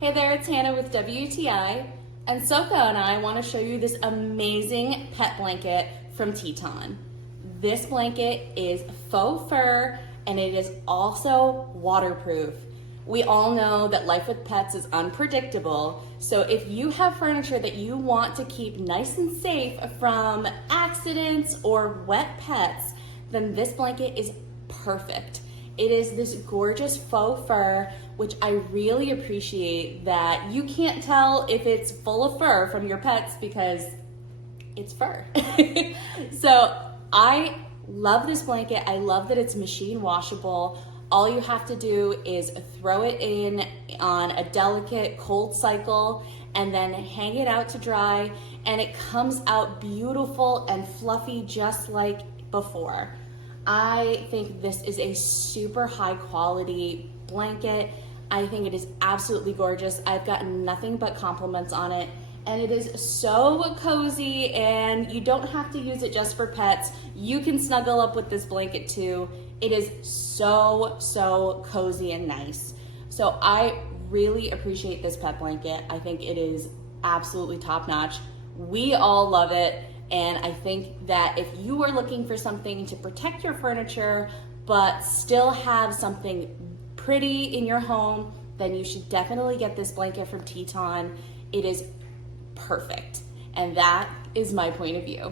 Hey there, it's Hannah with WTI, and Soka and I want to show you this amazing pet blanket from Teton. This blanket is faux fur and it is also waterproof. We all know that life with pets is unpredictable, so if you have furniture that you want to keep nice and safe from accidents or wet pets, then this blanket is perfect. It is this gorgeous faux fur, which I really appreciate that you can't tell if it's full of fur from your pets because it's fur. So I love this blanket. I love that it's machine washable. All you have to do is throw it in on a delicate cold cycle and then hang it out to dry, and it comes out beautiful and fluffy just like before. I think this is a super high quality blanket. I think it is absolutely gorgeous. I've gotten nothing but compliments on it, and it is so cozy, and you don't have to use it just for pets. You can snuggle up with this blanket too. It is so cozy and nice. So I really appreciate this pet blanket. I think it is absolutely top notch. We all love it. And I think that if you are looking for something to protect your furniture, but still have something pretty in your home, then you should definitely get this blanket from Teton. It is perfect. And that is my point of view.